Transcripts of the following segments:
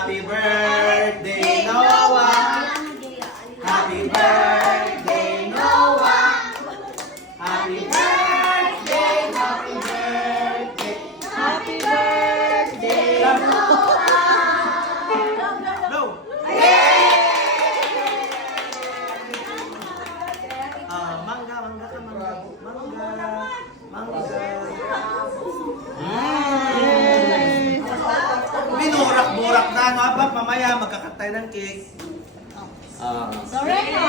Happy birthday, Noah! Happy birthday, Noah! Happy birthday, happy birthday! Happy birthday, No! Mangga, mangga ka, mangga. Mangga. Binurak-burak na, no? Abang, mamaya magkakat tayo ng cake. Sorry na.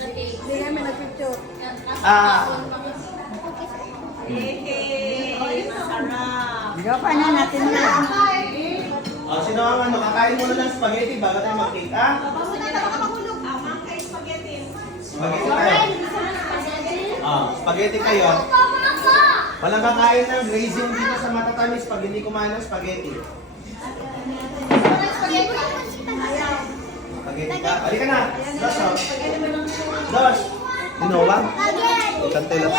Hindi namin nag-picture. Diba pa na natin na. Sino ang ano, kakain muna ng spaghetti bago tayo mag-cake, ha? Spaghetti tayo. Spaghetti kayo. Walang kakain ng grazing dito sa matatamis pag hindi kumain ng spaghetti. Spaghetti ka? Halika na! Dos, oh. Dos! Dinowa? Kantay lang.